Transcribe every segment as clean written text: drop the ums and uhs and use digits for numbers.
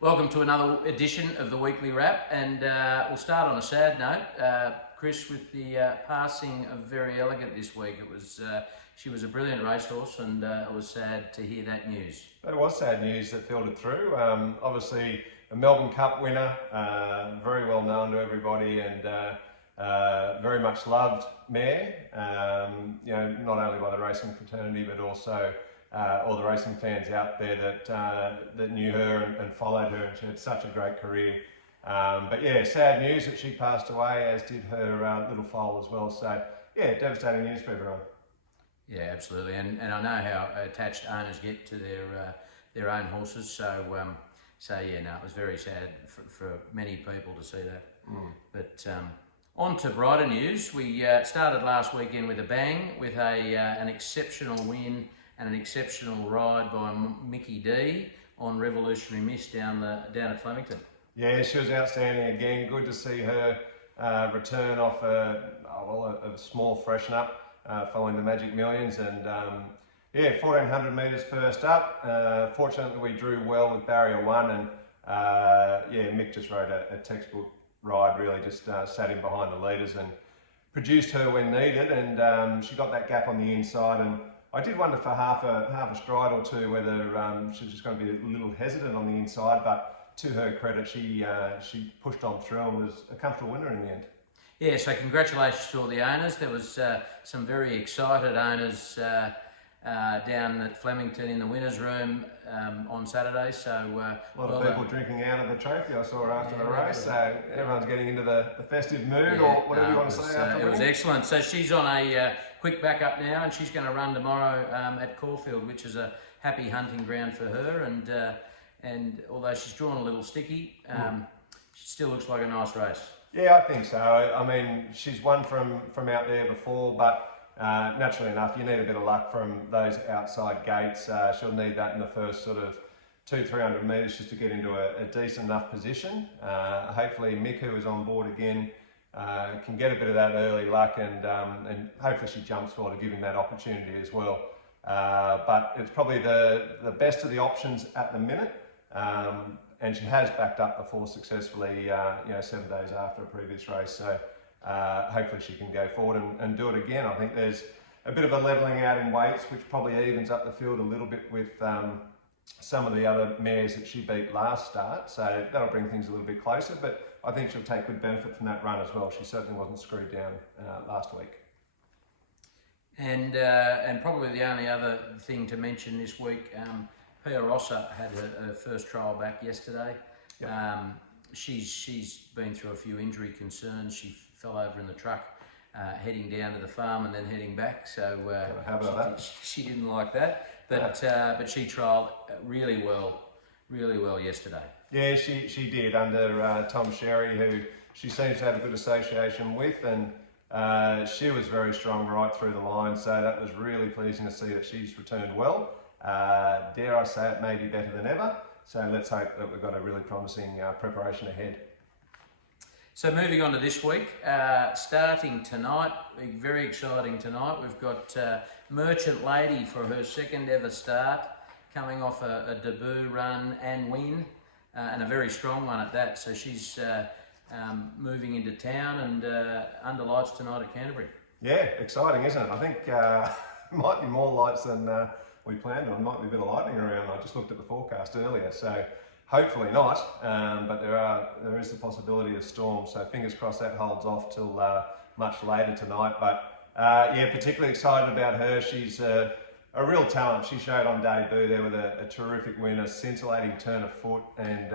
Welcome to another edition of the Weekly Wrap, and we'll start on a sad note. Chris, with the passing of Very Elegant this week, she was a brilliant racehorse, and it was sad to hear that news. It was sad news that filtered through. Obviously, a Melbourne Cup winner, very well known to everybody, and very much loved mare. Not only by the racing fraternity, but also all the racing fans out there that knew her and followed her, and she had such a great career. But yeah, sad news that she passed away, as did her little foal as well. So yeah, devastating news for everyone. Yeah, absolutely, and I know how attached owners get to their own horses. So yeah, no, it was very sad for many people to see that. But on to brighter news. We started last weekend with a bang, with an exceptional win and an exceptional ride by Mickey D on Revolutionary Miss down at Flemington. Yeah, she was outstanding again. Good to see her return off a small freshen up following the Magic Millions, and 1400 metres first up. Fortunately, we drew well with barrier one, and Mick just rode a textbook ride. Really, just sat in behind the leaders and produced her when needed, and she got that gap on the inside. And I did wonder for half a stride or two whether she was just going to be a little hesitant on the inside, but to her credit, she pushed on through and was a comfortable winner in the end. Yeah, so congratulations to all the owners. There was some very excited owners down at Flemington in the winners' room on Saturday. So a lot of people drinking out of the trophy I saw after the race. So everyone's getting into the festive mood, or whatever you want to say after it was excellent. So she's on a quick backup now, and she's going to run tomorrow at Caulfield, which is a happy hunting ground for her. And although she's drawn a little sticky, she still looks like a nice race. Yeah, I think so. I mean, she's won from out there before, but naturally enough, you need a bit of luck from those outside gates. She'll need that in the first sort of 200-300 metres just to get into a decent enough position. Hopefully Mick, who is on board again, can get a bit of that early luck, and hopefully she jumps for to give him that opportunity as well. But it's probably the best of the options at the minute. And she has backed up before successfully, 7 days after a previous race. So hopefully she can go forward and do it again. I think there's a bit of a levelling out in weights, which probably evens up the field a little bit with some of the other mares that she beat last start. So that'll bring things a little bit closer. But I think she'll take good benefit from that run as well. She certainly wasn't screwed down last week. And probably the only other thing to mention this week, Pia Rossa had her first trial back yesterday. Yep. She's been through a few injury concerns. She fell over in the truck heading down to the farm and then heading back. So she didn't like that. But she trialled really well yesterday. Yeah, she did under Tom Sherry, who she seems to have a good association with, and she was very strong right through the line. So that was really pleasing to see that she's returned well. Dare I say it, may be better than ever. So let's hope that we've got a really promising preparation ahead. So moving on to this week, starting tonight, very exciting tonight. We've got Merchant Lady for her second ever start, coming off a debut run and win, and a very strong one at that. So she's moving into town and under lights tonight at Canterbury. Yeah, exciting, isn't it? I think might be more lights than we planned on. Might be a bit of lightning around. I just looked at the forecast earlier, so hopefully not. But there is the possibility of storm. So fingers crossed that holds off till much later tonight. But particularly excited about her. She's a real talent. She showed on debut there with a terrific win, a scintillating turn of foot, and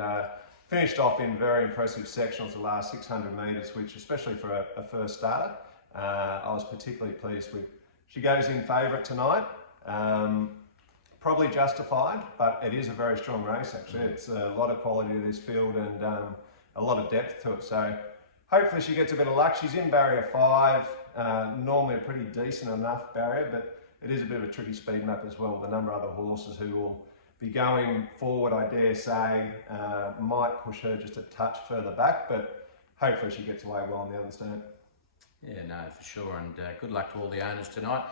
finished off in very impressive sectionals the last 600 metres, which, especially for a first starter, I was particularly pleased with. She goes in favourite tonight. Probably justified, but it is a very strong race actually. It's a lot of quality to this field and a lot of depth to it. So hopefully she gets a bit of luck. She's in barrier 5, normally a pretty decent enough barrier, but it is a bit of a tricky speed map as well with a number of other horses who will be going forward, I dare say. Might push her just a touch further back, but hopefully she gets away well on the other stand. Yeah, no, for sure, and good luck to all the owners tonight.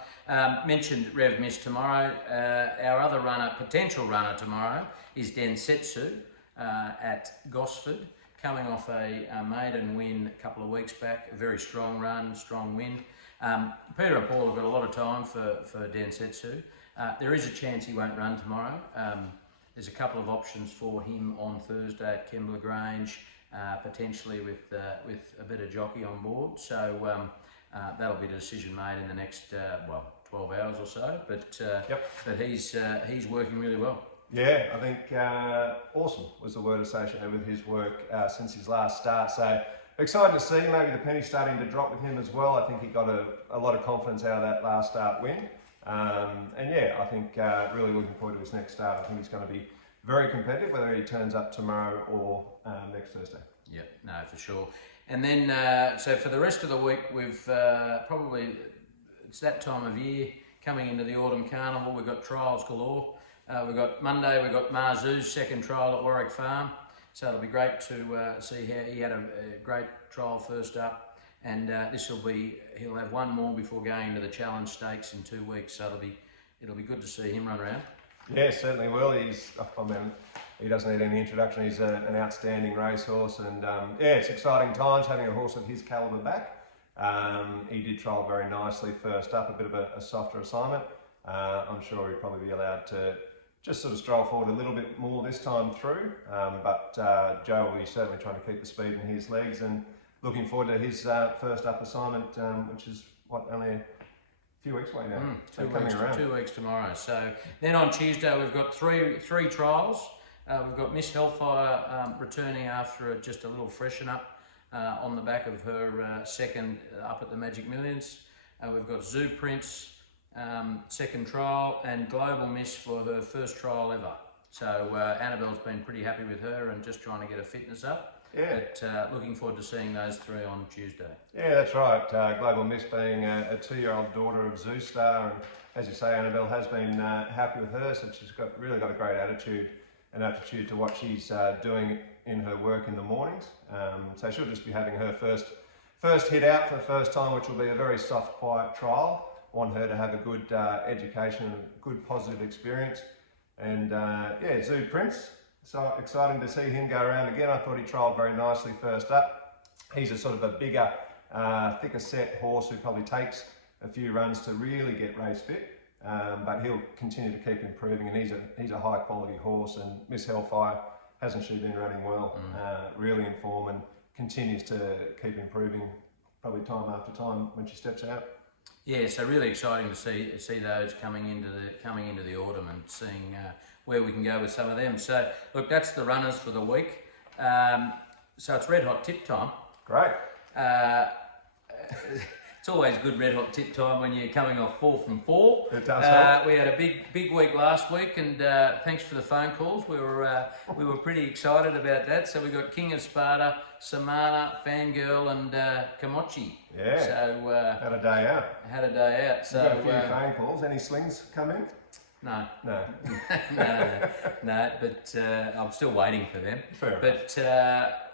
Mentioned Rev Miss tomorrow. Our other runner, potential runner tomorrow, is Densetsu. at Gosford, coming off a maiden win a couple of weeks back. A very strong run, strong win. Peter and Paul have got a lot of time for Densetsu. There is a chance he won't run tomorrow. There's a couple of options for him on Thursday at Kembla Grange, potentially with a bit of jockey on board. So that'll be the decision made in the next 12 hours or so. But he's working really well. Yeah, I think awesome was the word associated with his work since his last start. So excited to see maybe the penny starting to drop with him as well. I think he got a lot of confidence out of that last start win. And yeah, I think really looking forward to his next start. I think he's going to be very competitive, whether he turns up tomorrow or next Thursday. Yeah, no, for sure. And then, so for the rest of the week, we've probably, it's that time of year, coming into the Autumn Carnival. We've got trials galore. We've got Monday, we've got Marzoo's second trial at Warwick Farm. So it'll be great to see how he had a great trial first up. And he'll have one more before going into the Challenge Stakes in 2 weeks. So it'll be good to see him run around. Yeah, certainly will. He doesn't need any introduction. He's an outstanding racehorse, and yeah, it's exciting times having a horse of his calibre back. He did trial very nicely first up, a bit of a softer assignment. I'm sure he'll probably be allowed to just sort of stroll forward a little bit more this time through, but Joe will be certainly trying to keep the speed in his legs, and looking forward to his first up assignment, which is only a few weeks away now. 2 weeks tomorrow. So then on Tuesday we've got three trials. We've got Miss Hellfire returning after just a little freshen up on the back of her second up at the Magic Millions. We've got Zoo Prince, second trial, and Global Miss for her first trial ever. So Annabelle's been pretty happy with her and just trying to get her fitness up. Yeah. But looking forward to seeing those three on Tuesday. Yeah, that's right. Global Miss being a 2-year-old daughter of Zoo Star, and as you say, Annabelle has been happy with her, so she's really got a great attitude and aptitude to what she's doing in her work in the mornings. So she'll just be having her first hit out for the first time, which will be a very soft, quiet trial. Want her to have a good education and a good positive experience. And yeah, Zoo Prince, so exciting to see him go around again. I thought he trialled very nicely first up. He's a sort of a bigger, thicker set horse who probably takes a few runs to really get race fit. But he'll continue to keep improving, and he's a high quality horse. And Miss Hellfire, hasn't she been running well? Really in form, and continues to keep improving, probably time after time when she steps out. Yeah, so really exciting to see those coming into the autumn and seeing where we can go with some of them. So look, that's the runners for the week. So it's red hot tip time. Great. It's always good red hot tip time when you're coming off 4 from 4. It does help. We had a big week last week, and thanks for the phone calls. We were pretty excited about that. So we got King of Sparta, Samana, Fangirl, and Kamochi. Yeah. So had a day out. Had a day out. So got a few phone calls. Any slings come in? No. No. no. But I'm still waiting for them. Fair enough. But.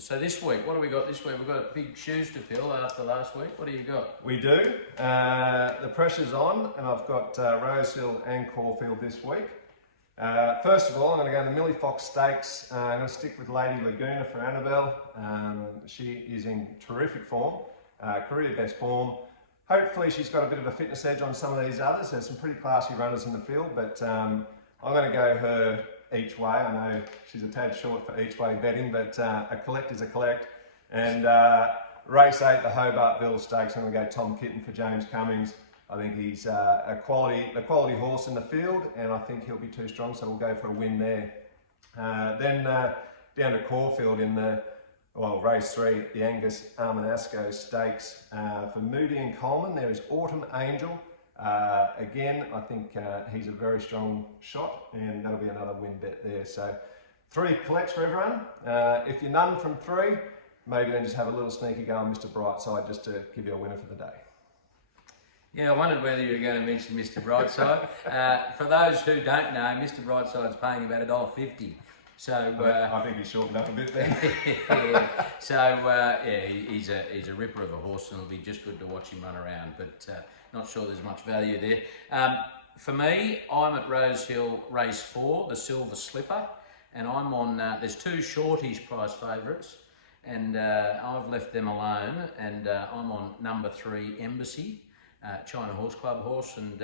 So this week, what do we got this week? We've got big shoes to fill after last week. What do you got? We do. The pressure's on, and I've got Rosehill and Caulfield this week. First of all, I'm going to go to the Millie Fox Stakes. I'm going to stick with Lady Laguna for Annabelle. She is in terrific form, career best form. Hopefully she's got a bit of a fitness edge on some of these others. There's some pretty classy runners in the field, but I'm going to go her each way. I know she's a tad short for each way betting, but a collect is a collect. And race 8, the Hobartville Stakes, I'm going to go Tom Kitten for James Cummings. I think he's a quality horse in the field, and I think he'll be too strong, so we'll go for a win there. Then down to Caulfield in race 3, the Angus Armanasco Stakes. For Moody and Coleman, there is Autumn Angel. Again, I think he's a very strong shot, and that'll be another win bet there. So 3 collects for everyone. If you're none from 3, maybe then just have a little sneaky go on Mr. Brightside just to give you a winner for the day. Yeah, I wondered whether you were going to mention Mr. Brightside. For those who don't know, Mr. Brightside's paying about $1.50. So I think he's shortened up a bit there. Yeah. So he's a ripper of a horse, and it'll be just good to watch him run around. But not sure there's much value there. For me, I'm at Rosehill race 4, the Silver Slipper. and I'm on. There's two Shorties prize favourites, and I've left them alone, and I'm on number 3 Embassy, China Horse Club horse, and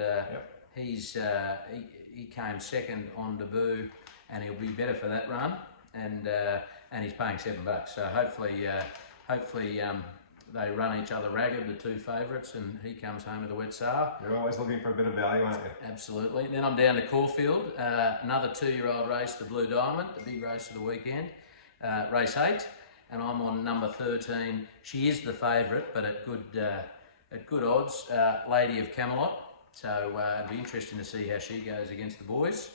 he came second on debut, and he'll be better for that run, and he's paying $7. So hopefully they run each other ragged, the two favourites, and he comes home with a wet sour. You're always looking for a bit of value, aren't you? Absolutely. Then I'm down to Caulfield, another 2-year-old race, the Blue Diamond, the big race of the weekend, race 8, and I'm on number 13. She is the favourite, but at good odds, Lady of Camelot. So it'd be interesting to see how she goes against the boys.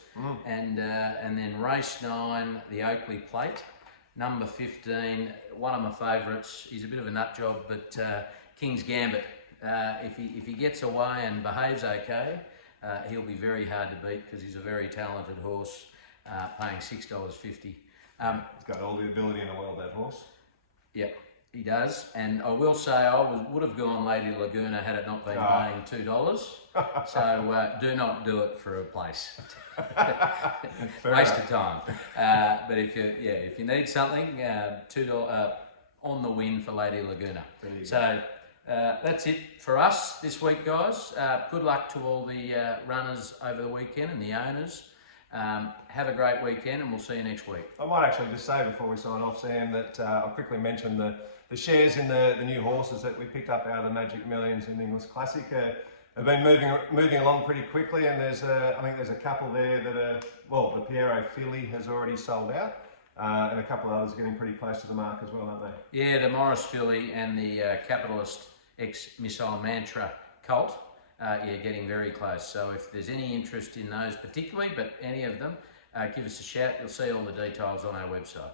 And then race 9, the Oakley Plate. Number 15, one of my favourites. He's a bit of a nut job, but King's Gambit. If he gets away and behaves okay, he'll be very hard to beat because he's a very talented horse, paying $6.50. He's got all the ability in the world, that horse. Yep, he does. And I will say I would have gone Lady Laguna had it not been paying $2. So do not do it for a place. Waste of time. But if you need something, $2 on the win for Lady Laguna. So that's it for us this week, guys. Good luck to all the runners over the weekend and the owners. Have a great weekend, and we'll see you next week. I might actually just say before we sign off, Sam, that I'll quickly mention the shares in the new horses that we picked up out of the Magic Millions in English Classic. Have been moving along pretty quickly, and I think there's a couple there that are, well, the Piero Filly has already sold out, and a couple of others getting pretty close to the mark as well, aren't they? Yeah, the Morris Filly and the Capitalist Missile Mantra Colt, getting very close. So if there's any interest in those particularly, but any of them, give us a shout. You'll see all the details on our website.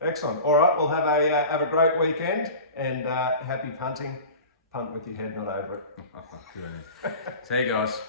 Excellent. All right, we'll have a great weekend, and happy punting. Punt with your head not over it. See you guys.